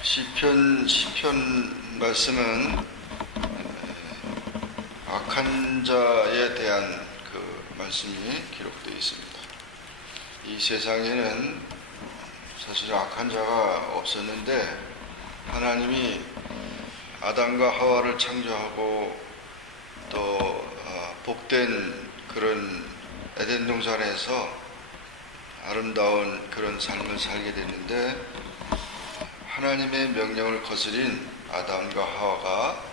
시편 시편 말씀은 에, 악한 자에 대한 그 말씀이 기록되어 있습니다. 이 세상에는 사실 악한 자가 없었는데 하나님이 아담과 하와를 창조하고 또 어, 복된 그런 에덴 동산에서 아름다운 그런 삶을 살게 됐는데 하나님의 명령을 거스린 아담과 하와가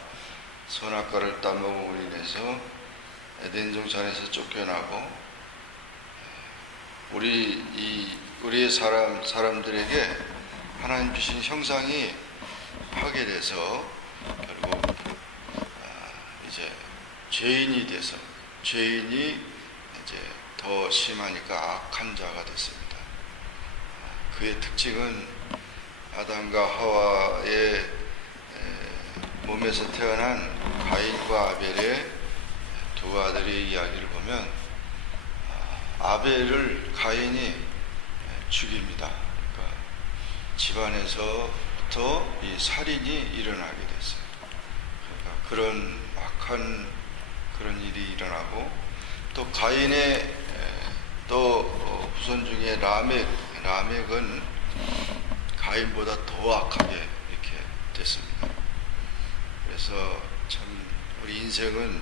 선악과를 따먹음으로 인해서 에덴 동산에서 쫓겨나고 우리 이 우리의 사람 사람들에게 하나님 주신 형상이 파괴돼서 결국 아, 이제 죄인이 돼서 죄인이 이제 더 심하니까 악한 자가 됐습니다. 그의 특징은 아담과 하와의 에, 몸에서 태어난 가인과 아벨의 두 아들의 이야기를 보면 아, 아벨을 가인이 죽입니다. 그러니까 집안에서 부터 이 살인이 일어나게 됐습니다. 그러니까 그런 악한 그런 일이 일어나고 또 가인의 에, 또 어, 후손 중에 라멕 라멕은 가인보다 더 악하게 이렇게 됐습니다. 그래서 참 우리 인생은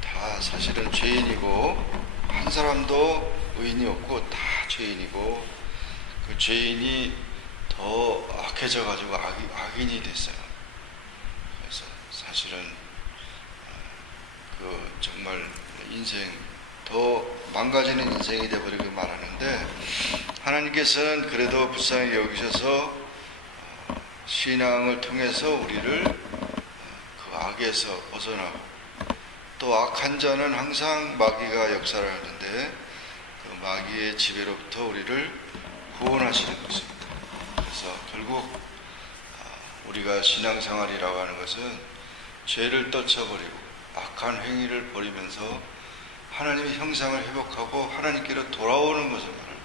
다 사실은 죄인이고 한 사람도 의인이 없고 다 죄인이고 그 죄인이 더 악해져 가지고 악인이 됐어요. 그래서 사실은 그 정말 인생 더 망가지는 인생이 되버리고 말하는데 하나님께서는 그래도 불쌍히 여기셔서 어, 신앙을 통해서 우리를 그 악에서 벗어나고 또 악한 자는 항상 마귀가 역사를 하는데 그 마귀의 지배로부터 우리를 구원하시는 것입니다. 결국 아, 우리가 신앙생활이라고 하는 것은 죄를 떨쳐버리고 악한 행위를 버리면서 하나님의 형상을 회복하고 하나님께로 돌아오는 것을 말합니다.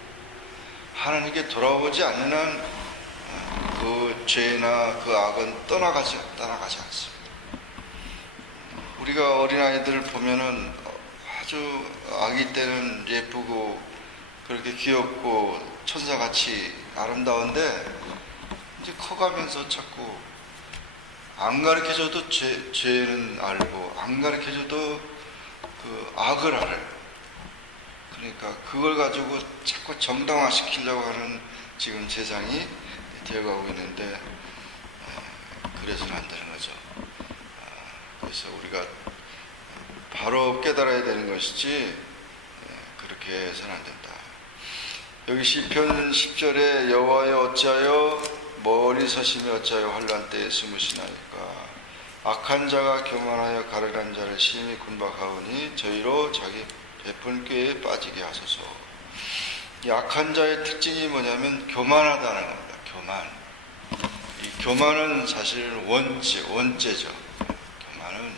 하나님께 돌아오지 않는 한 그 죄나 그 악은 떠나가지 떠나가지 않습니다. 우리가 어린 아이들을 보면은 아주 아기 때는 예쁘고 그렇게 귀엽고 천사같이 아름다운데 이제 커가면서 자꾸 안 가르쳐줘도 죄, 죄는 알고 안 가르쳐줘도 그 악을 알아요. 그러니까 그걸 가지고 자꾸 정당화 시키려고 하는 지금 세상이 되어가고 있는데 에, 그래서는 안 되는 거죠. 아, 그래서 우리가 바로 깨달아야 되는 것이지 에, 그렇게 해서는 안 된다. 여기 시편 10절에 여호와여 어찌하여 멀리 서심이 어찌하여 환란 때에 숨으시나이까 악한 자가 교만하여 가르란 자를 심히 군박하오니 저희로 자기 베푼 꾀에 빠지게 하소서. 이 악한 자의 특징이 뭐냐면 교만하다는 겁니다. 교만. 이 교만은 사실 원죄, 원죄죠. 교만은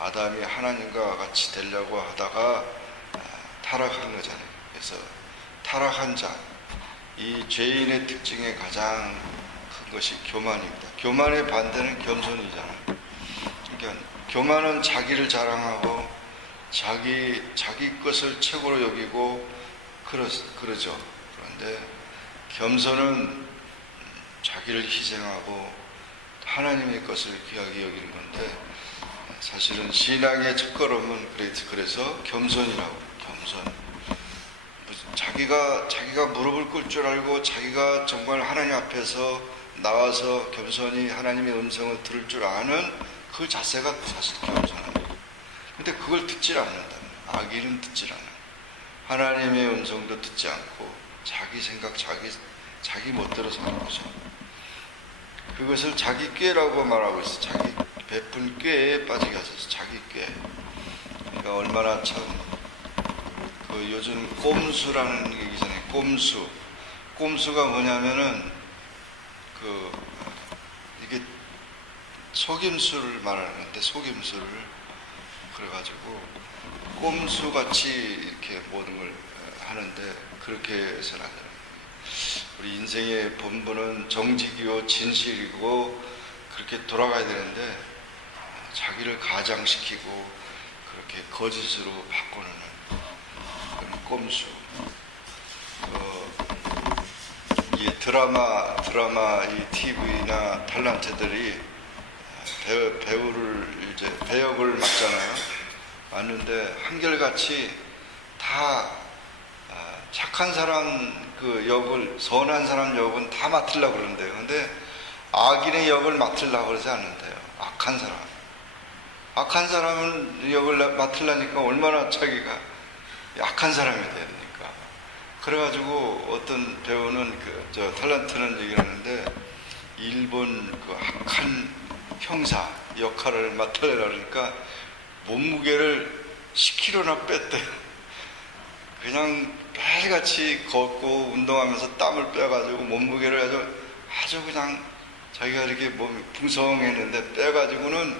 아담이 하나님과 같이 되려고 하다가 아, 타락한 거잖아요. 그래서 타락한 자, 이 죄인의 특징의 가장 큰 것이 교만입니다. 교만의 반대는 겸손이잖아요. 그러니까 교만은 자기를 자랑하고 자기 자기 것을 최고로 여기고 그러, 그러죠. 그런데 겸손은 자기를 희생하고 하나님의 것을 귀하게 여기는 건데 사실은 신앙의 첫걸음은 그래서, 겸손이라고 겸손. 자기가 자기가 무릎을 꿇을 줄 알고 자기가 정말 하나님 앞에서 나와서 겸손히 하나님의 음성을 들을 줄 아는 그 자세가 사실 겸손한 거예요. 근데 그걸 듣질 않는다. 악인은 듣질 않아. 하나님의 음성도 듣지 않고 자기 생각, 자기 자기 멋대로 사는 거죠. 그것을 자기 꾀라고 말하고 있어. 자기 베푼 꾀에 빠지게 하셔서 자기 꾀. 그러니까 얼마나 참 그 요즘 꼼수라는 얘기잖아요. 꼼수. 꼼수가 뭐냐면은 그 이게 속임수를 말하는 건데 속임수를 그래가지고 꼼수 같이 이렇게 모든 걸 하는데 그렇게 해서는 안 돼요. 우리 인생의 본분은 정직이고 진실이고 그렇게 돌아가야 되는데 자기를 가장시키고 그렇게 거짓으로 바꾸는 꼼수. 어, 이 드라마 드라마 이 TV나 탤런트들이 배우, 배우를 이제 배역을 맡잖아요. 맡는데 한결같이 다 아, 착한 사람 그 역을 선한 사람 역은 다 맡으려고 그러는데요. 근데 악인의 역을 맡으려고 그러지 않는데요. 악한 사람. 악한 사람은 역을 맡으려니까 얼마나 자기가 약한 사람이 돼야 되니까. 그래가지고 어떤 배우는 그, 저, 탤런트는 얘기를 하는데, 일본 그 악한 형사 역할을 맡아내라 그러니까 몸무게를 10kg나 뺐대요. 그냥 매일같이 걷고 운동하면서 땀을 빼가지고 몸무게를 아주, 아주 그냥 자기가 이렇게 몸이 풍성했는데 빼가지고는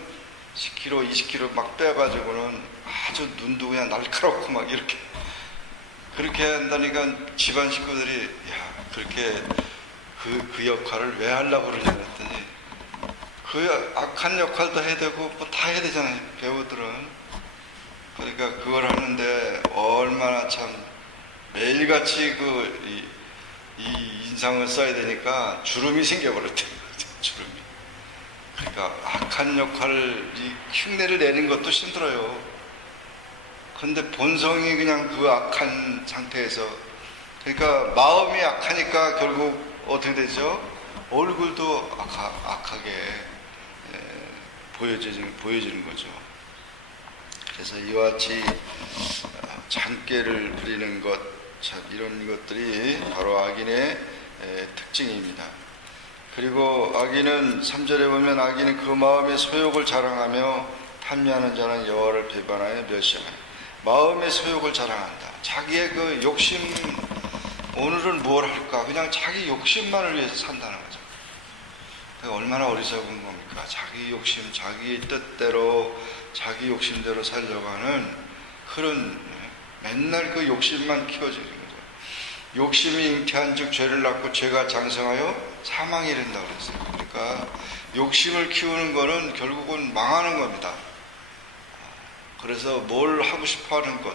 10kg, 20kg 막 빼가지고는 아주 눈도 그냥 날카롭고 막 이렇게. 그렇게 한다니까 집안 식구들이 야 그렇게 그, 그 역할을 왜 하려고 그러냐 그랬더니 그 악한 역할도 해야 되고 뭐 다 해야 되잖아요 배우들은. 그러니까 그걸 하는데 얼마나 참 매일같이 그 이, 이 인상을 써야 되니까 주름이 생겨버렸대요 주름이. 그러니까 악한 역할을 이 흉내를 내는 것도 힘들어요. 근데 본성이 그냥 그 악한 상태에서 그러니까 마음이 악하니까 결국 어떻게 되죠? 얼굴도 악하, 악하게 에, 보여지는, 보여지는 거죠. 그래서 이와 같이 어, 장깨를 부리는 것, 참 이런 것들이 바로 악인의 에, 특징입니다. 그리고 악인은 3절에 보면 악인은 그 마음의 소욕을 자랑하며 판매하는 자는 여호와를 배반하여 멸시하며 마음의 소욕을 자랑한다. 자기의 그 욕심 오늘은 뭘 할까? 그냥 자기 욕심만을 위해서 산다는 거죠. 얼마나 어리석은 겁니까? 자기 욕심, 자기 뜻대로 자기 욕심대로 살려고 하는 그런 맨날 그 욕심만 키워지는 거죠. 욕심이 잉태한 즉 죄를 낳고 죄가 장성하여 사망이 이른다 그랬어요. 그러니까 욕심을 키우는 거는 결국은 망하는 겁니다. 그래서 뭘 하고 싶어 하는 것.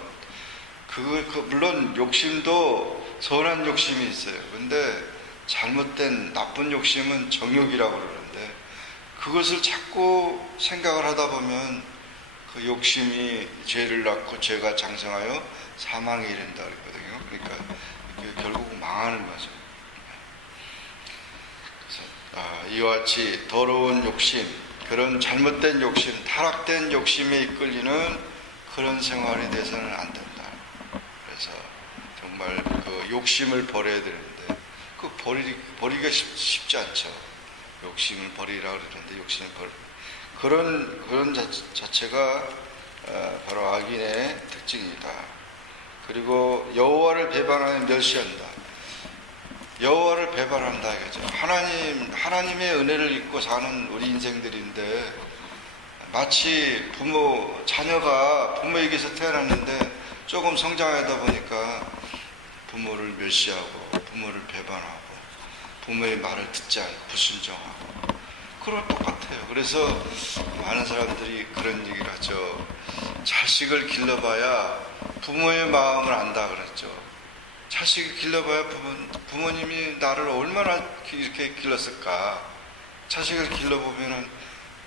그, 그 물론 욕심도 선한 욕심이 있어요. 근데 잘못된 나쁜 욕심은 정욕이라고 그러는데 그것을 자꾸 생각을 하다 보면 그 욕심이 죄를 낳고 죄가 장성하여 사망에 이른다 그랬거든요. 그러니까 결국 망하는 거죠. 그래서 아, 이와 같이 더러운 욕심, 그런 잘못된 욕심, 타락된 욕심에 이끌리는 그런 생활이 돼서는 안 된다. 그래서 정말 그 욕심을 버려야 되는데 그 버리, 버리기가 쉽, 쉽지 않죠. 욕심을 버리라 그러는데 욕심을 버리 그런 그런 자, 자체가 어, 바로 악인의 특징이다. 그리고 여호와를 배반하여 멸시한다. 여호와를 배반한다 이거죠. 하나님 하나님의 은혜를 입고 사는 우리 인생들인데 마치 부모 자녀가 부모에게서 태어났는데 조금 성장하다 보니까 부모를 멸시하고 부모를 배반하고 부모의 말을 듣지 않고 불순종하고 그런 똑같아요. 그래서 많은 사람들이 그런 얘기를 하죠. 자식을 길러봐야 부모의 마음을 안다 그랬죠. 자식을 길러봐야 부모, 부모님이 나를 얼마나 이렇게 길렀을까. 자식을 길러보면은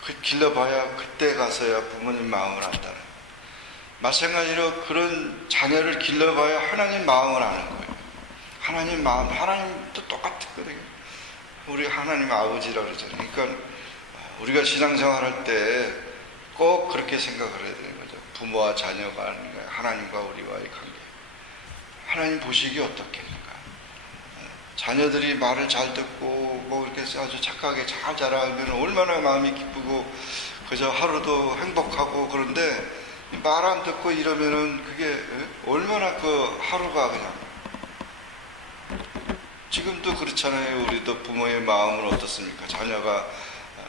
그 길러봐야 그때 가서야 부모님 마음을 안다는. 마찬가지로 그런 자녀를 길러봐야 하나님 마음을 아는 거예요. 하나님 마음, 하나님도 똑같거든요. 우리 하나님 아버지라 그러잖아요. 그러니까 우리가 신앙생활 할 때 꼭 그렇게 생각을 해야 되는 거죠. 부모와 자녀가 아닌 거예요. 하나님과 우리와의 관계. 하나님 보시기 어떻겠는가? 자녀들이 말을 잘 듣고 뭐 이렇게 아주 착하게 잘 자라면 얼마나 마음이 기쁘고 그저 하루도 행복하고 그런데 말 안 듣고 이러면은 그게 얼마나 그 하루가 그냥 지금도 그렇잖아요. 우리도 부모의 마음은 어떻습니까? 자녀가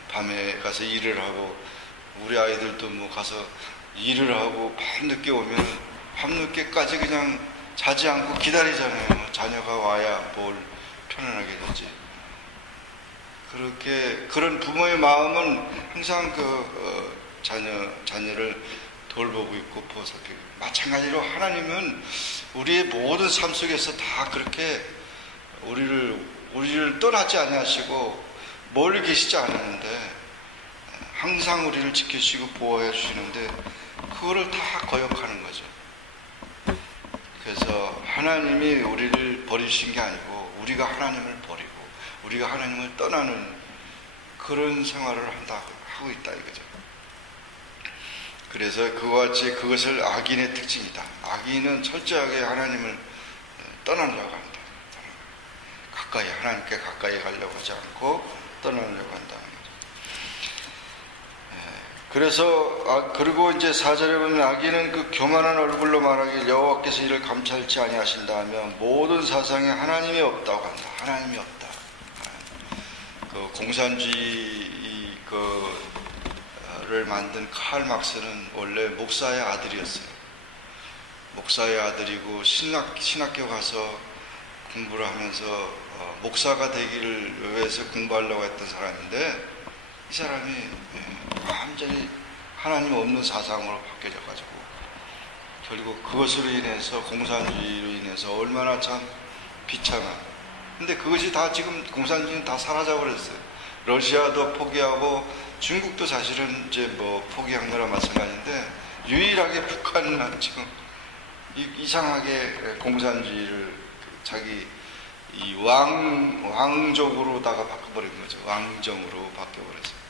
밤에 가서 일을 하고 우리 아이들도 뭐 가서 일을 하고 밤늦게 오면 밤늦게까지 그냥 자지 않고 기다리잖아요. 자녀가 와야 뭘 편안하게 되지. 그렇게 그런 부모의 마음은 항상 그 어, 자녀 자녀를 돌보고 있고 보살피고 마찬가지로 하나님은 우리의 모든 삶 속에서 다 그렇게 우리를 우리를 떠나지 아니하시고 멀리 계시지 않았는데 항상 우리를 지키시고 보호해 주시는데 그거를 다 거역하는 거죠. 그래서 하나님이 우리를 버리신 게 아니고 우리가 하나님을 버리고 우리가 하나님을 떠나는 그런 생활을 한다 하고 있다 이거죠. 그래서 그와 같이 그것을 악인의 특징이다. 악인은 철저하게 하나님을 떠나려고 한다. 가까이 하나님께 가까이 가려고 하지 않고 떠나려고 한다. 그래서 아, 그리고 이제 사절에 보면 악인은 그 교만한 얼굴로 말하기 여호와께서 이를 감찰치 아니하신다 하면 모든 사상에 하나님이 없다고 한다. 하나님이 없다. 그 공산주의 그를 만든 칼 막스는 원래 목사의 아들이었어요. 목사의 아들이고 신학 신학교 가서 공부를 하면서 어, 목사가 되기를 위해서 공부하려고 했던 사람인데 이 사람이 예, 완전히 하나님 없는 사상으로 바뀌어져 가지고 결국 그것으로 인해서 공산주의로 인해서 얼마나 참 비참한 근데 그것이 다 지금 공산주의는 다 사라져 버렸어요 러시아도 포기하고 중국도 사실은 이제 뭐 포기한 거나 마찬가지인데 유일하게 북한만 지금 이- 이상하게 공산주의를 자기 이 왕, 왕족으로다가 바꿔버린 거죠. 왕정으로 바뀌어버렸어요.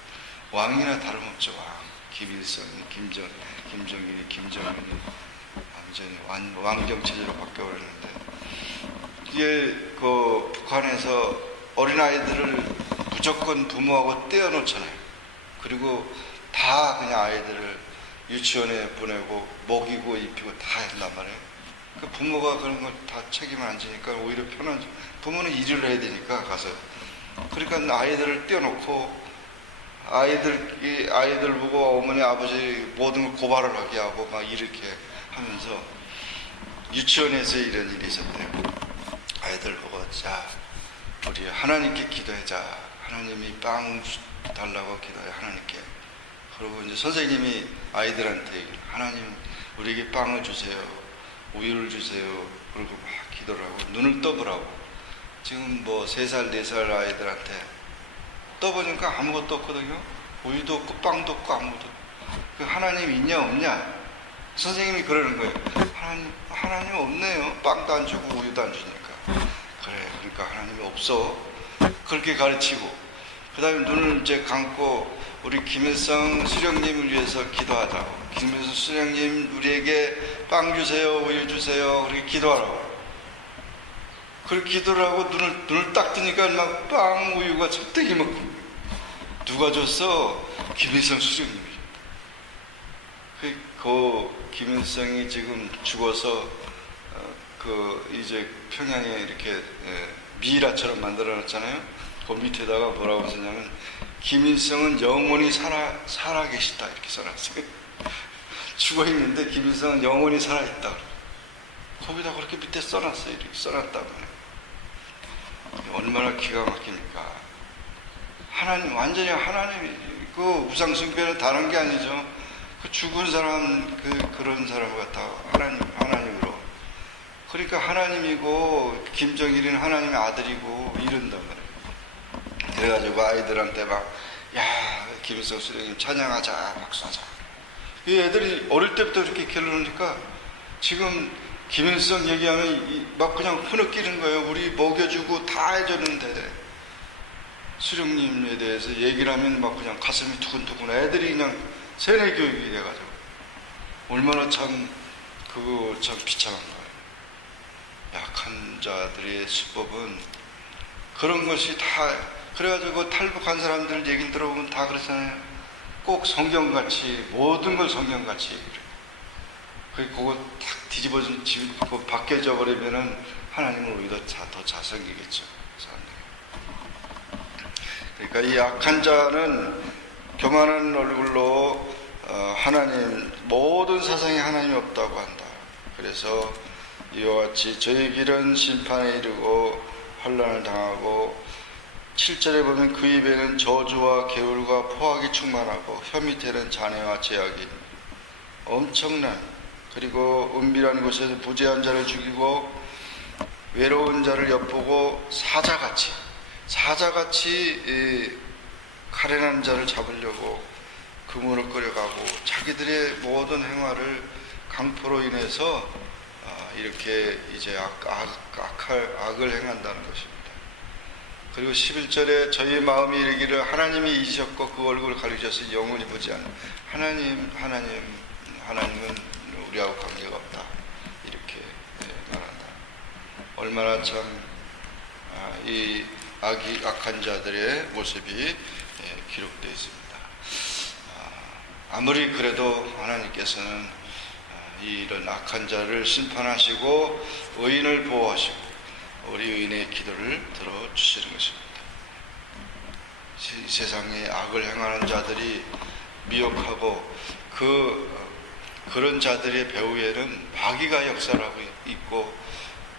왕이나 다름없죠. 왕. 김일성이, 김정, 김정일이, 김정은이 완전히 왕, 왕정 체제로 바뀌어버렸는데 이게 그 북한에서 어린아이들을 무조건 부모하고 떼어놓잖아요. 그리고 다 그냥 아이들을 유치원에 보내고 먹이고 입히고 다 한단 말이에요. 그 부모가 그런 걸 다 책임을 안 지니까 오히려 편한 부모는 일을 해야 되니까 가서 그러니까 아이들을 떼어놓고 아이들 이 아이들 보고 어머니 아버지 모든 걸 고발을 하게 하고 막 이렇게 하면서 유치원에서 이런 일이 있었대요. 아이들 보고 자 우리 하나님께 기도하자. 하나님이 빵 주- 달라고 기도해 하나님께. 그리고 이제 선생님이 아이들한테 하나님 우리에게 빵을 주세요. 우유를 주세요. 그리고 막 기도를 하고 눈을 떠보라고. 지금 뭐 세 살 네 살 아이들한테 떠보니까 아무것도 없거든요. 우유도 없고 빵도 없고 아무것도. 그 하나님 있냐 없냐? 선생님이 그러는 거예요. 하나님 하나님 없네요. 빵도 안 주고 우유도 안 주니까. 그래. 그러니까 하나님이 없어. 그렇게 가르치고 그다음에 눈을 이제 감고 우리 김일성 수령님을 위해서 기도하자고. 김일성 수령님 우리에게 빵 주세요, 우유 주세요. 그렇게 기도하라고. 그렇게 기도를 하고 눈을 눈을 딱 뜨니까 막 빵 우유가 적대기 먹고 누가 줬어? 김일성 수령님이. 그, 그 김일성이 지금 죽어서 어, 그 이제 평양에 이렇게 예, 미라처럼 만들어 놨잖아요. 그 밑에다가 뭐라고 쓰냐면 김일성은 영원히 살아 살아 계시다 이렇게 써놨어요. 죽어 있는데 김일성은 영원히 살아 있다. 거기다 그렇게 밑에 써놨어요. 이렇게 써놨다고. 얼마나 기가 막힙니까? 하나님 완전히 하나님이 그 우상 숭배는 다른 게 아니죠. 그 죽은 사람 그 그런 사람 같아 하나님 하나님으로. 그러니까 하나님이고 김정일은 하나님의 아들이고 이런단 말이에요. 그래가지고 아이들한테 막, 야, 김일성 수령님 찬양하자, 박수하자. 이 애들이 어릴 때부터 이렇게 길러놓으니까 지금 김일성 얘기하면 이- 막 그냥 흐느끼는 거예요. 우리 먹여주고 다 해줬는데. 수령님에 대해서 얘기를 하면 막 그냥 가슴이 두근두근 애들이 그냥 세뇌 교육이 돼가지고. 얼마나 참, 그거 참 비참한 거예요. 약한 자들의 수법은 그런 것이 다 그래가지고 탈북한 사람들 얘기 들어보면 다 그렇잖아요. 꼭 성경같이 모든 걸 성경같이 얘기를. 그 그거 탁 뒤집어진 집 그거 바뀌어져 버리면은 하나님은 오히려 자, 더 잘생기겠죠. 사람들이. 그러니까 이 약한 자는 교만한 얼굴로 어, 하나님 모든 세상에 하나님이 없다고 한다. 그래서 이와 같이 저희 길은 심판에 이르고 환란을 당하고 7절에 보면 그 입에는 저주와 개울과 포악이 충만하고 혀 밑에는 잔해와 제약이 엄청난 그리고 은밀한 곳에서 부재한 자를 죽이고 외로운 자를 엿보고 사자같이 사자같이 이 가련한 자를 잡으려고 그물을 끌어가고 자기들의 모든 행화를 강포로 인해서 아, 이렇게 이제 악, 악, 악할, 악을 행한다는 것입니다. 그리고 11절에 저희 마음이 이르기를 하나님이 잊으셨고 그 얼굴을 가리셔서 영원히 보지 않는 하나님, 하나님, 하나님은 우리하고 관계가 없다. 이렇게 예, 말한다. 얼마나 참, 아, 이 악이, 악한 자들의 모습이 예, 기록되어 있습니다. 아, 아무리 그래도 하나님께서는 아, 이런 악한 자를 심판하시고 의인을 보호하시고 우리 의인의 기도를 들어주시는 것입니다. 이 세상에 악을 행하는 자들이 미혹하고 그 그런 자들의 배후에는 마귀가 역사하고 있고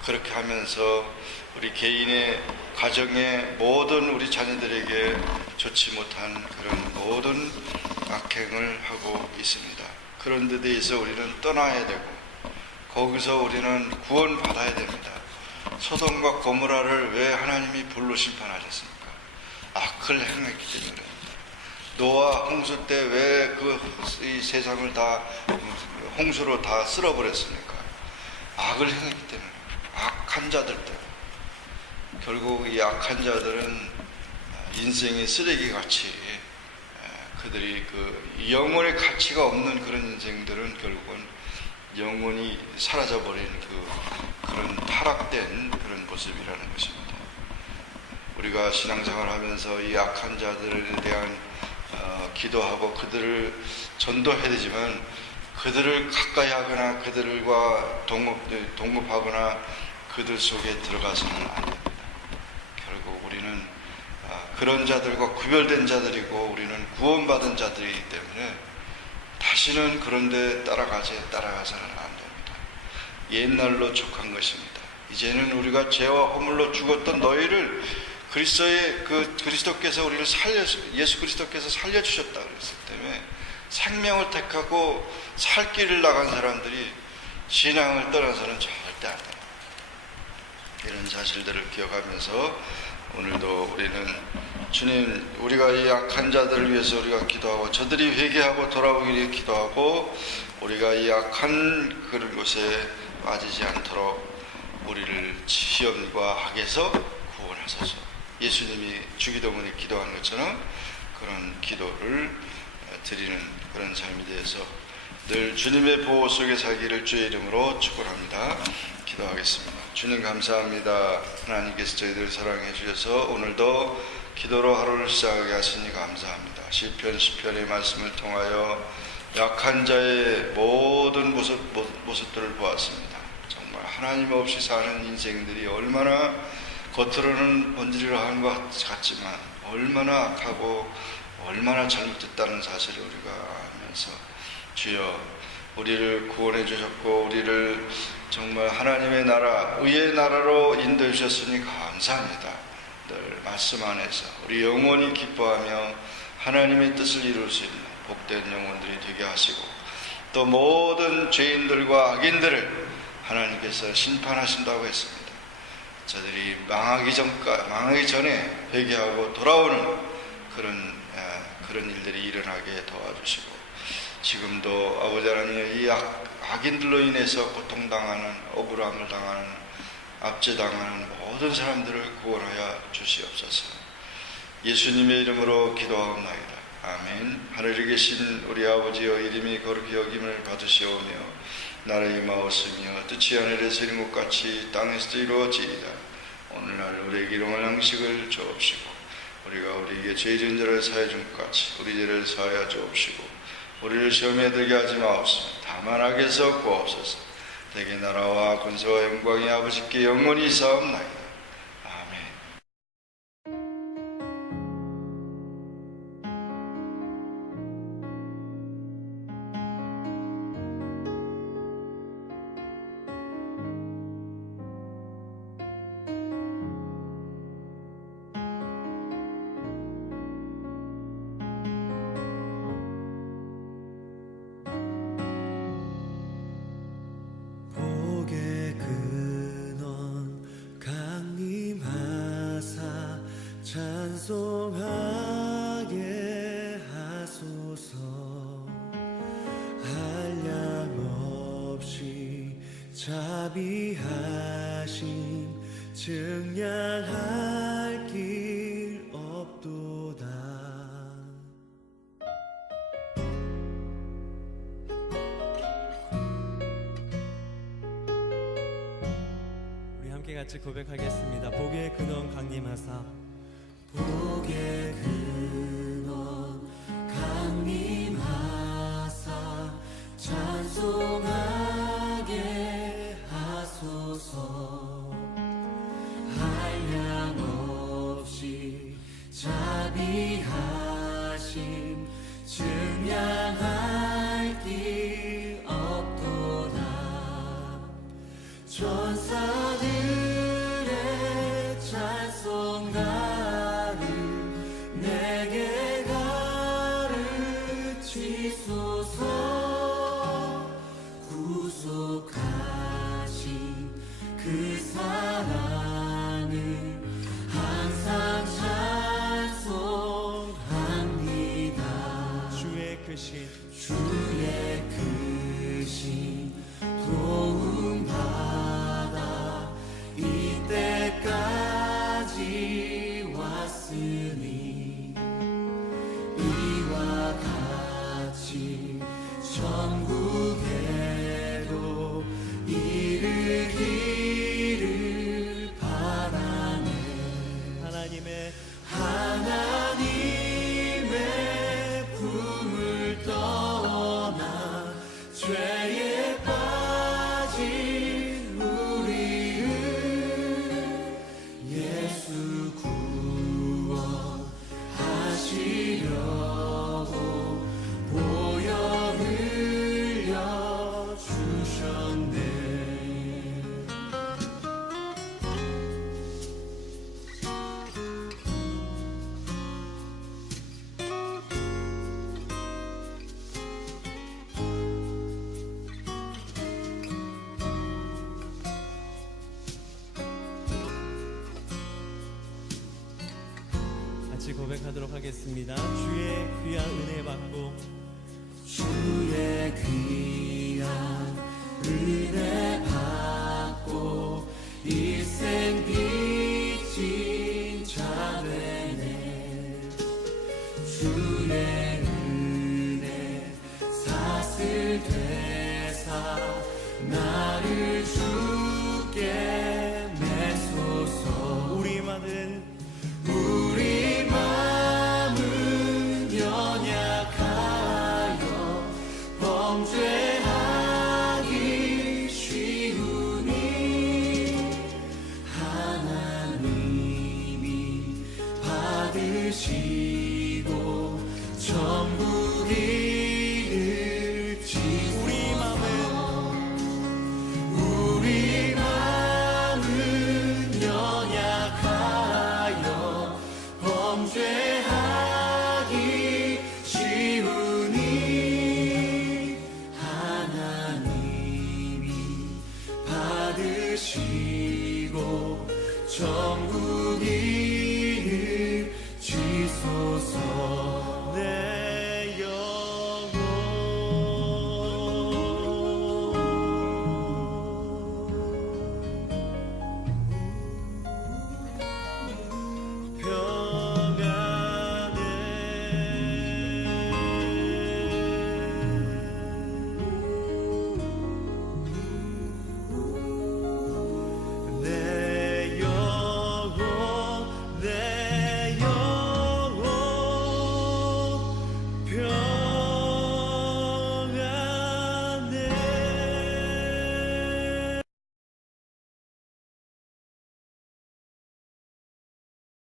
그렇게 하면서 우리 개인의 가정의 모든 우리 자녀들에게 좋지 못한 그런 모든 악행을 하고 있습니다. 그런 데 대해서 우리는 떠나야 되고 거기서 우리는 구원받아야 됩니다. 소돔과 고모라를 왜 하나님이 불로 심판하셨습니까? 악을 행했기 때문에 노아 홍수 때 왜 그 이 세상을 다 홍수로 다 쓸어버렸습니까? 악을 행했기 때문에 악한 자들 때문에 결국 이 악한 자들은 인생의 쓰레기 같이 그들이 그 영혼의 가치가 없는 그런 인생들은 결국은 영혼이 사라져 버린 그 그런 타락된 그런 모습이라는 것입니다. 우리가 신앙생활 하면서 이 악한 자들에 대한 어, 기도하고 그들을 전도해야 되지만 그들을 가까이 하거나 그들과 동급, 동급하거나 그들 속에 들어가서는 안 됩니다. 결국 우리는 아, 그런 자들과 구별된 자들이고 우리는 구원받은 자들이기 때문에 다시는 그런데 따라가지 따라가서는 안 됩니다. 옛날로 족한 것입니다. 이제는 우리가 죄와 허물로 죽었던 너희를 그리스도의 그 그리스도께서 우리를 살려 예수 그리스도께서 살려 주셨다 그랬을 때문에 생명을 택하고 살 길을 나간 사람들이 신앙을 떠나서는 절대 안 돼요. 이런 사실들을 기억하면서 오늘도 우리는 주님 우리가 이 약한 자들을 위해서 우리가 기도하고 저들이 회개하고 돌아오기를 기도하고 우리가 이 약한 그런 곳에 빠지지 않도록 우리를 시험과 악에서 구원하소서 예수님이 주기도문에 기도하는 것처럼 그런 기도를 드리는 그런 삶이 되어서 늘 주님의 보호 속에 살기를 주의 이름으로 축원합니다. 기도하겠습니다. 주님 감사합니다. 하나님께서 저희들 사랑해 주셔서 오늘도 기도로 하루를 시작하게 하시니 감사합니다. 시편 시편의 말씀을 통하여 약한 자의 모든 모습, 모습들을 보았습니다. 정말 하나님 없이 사는 인생들이 얼마나 겉으로는 번지르르 하는 것 같지만 얼마나 악하고 얼마나 잘못됐다는 사실을 우리가 알면서 주여 우리를 구원해 주셨고 우리를 정말 하나님의 나라 의의 나라로 인도해 주셨으니 감사합니다. 늘 말씀 안에서 우리 영원히 기뻐하며 하나님의 뜻을 이룰 수 있는 복된 영혼들이 되게 하시고 또 모든 죄인들과 악인들을 하나님께서 심판하신다고 했습니다. 저들이 망하기 전까 망하기 전에 회개하고 돌아오는 그런 그런 일들이 일어나게 도와주시고 지금도 아버지 하나님 이 악, 악인들로 인해서 고통당하는 억울함을 당하는 압제당하는 모든 사람들을 구원하여 주시옵소서. 예수님의 이름으로 기도하옵나이다. 아멘. 하늘에 계신 우리 아버지여 이름이 거룩히 여김을 받으시오며 나라의 마옵으며 뜻이 하늘에서 이룬 것 같이 땅에서도 이루어지이다. 오늘날 우리에게 일용할 양식을 주옵시고 우리가 우리에게 죄 지은 자를 사해 준 것 같이 우리 죄를 사하여 주옵시고 우리를 시험에 들게 하지 마옵소서. 다만 악에서 구하옵소서. 대개 나라와 권세와 영광이 아버지께 영원히 사옵나이다. 자비하신 증량할 길 없도다. 우리 함께 같이 고백하겠습니다. 복의 근원 강림하사. 복의 고백하도록 하겠습니다. 주의 귀한 은혜 받고 영웅이 주소서. 내 네.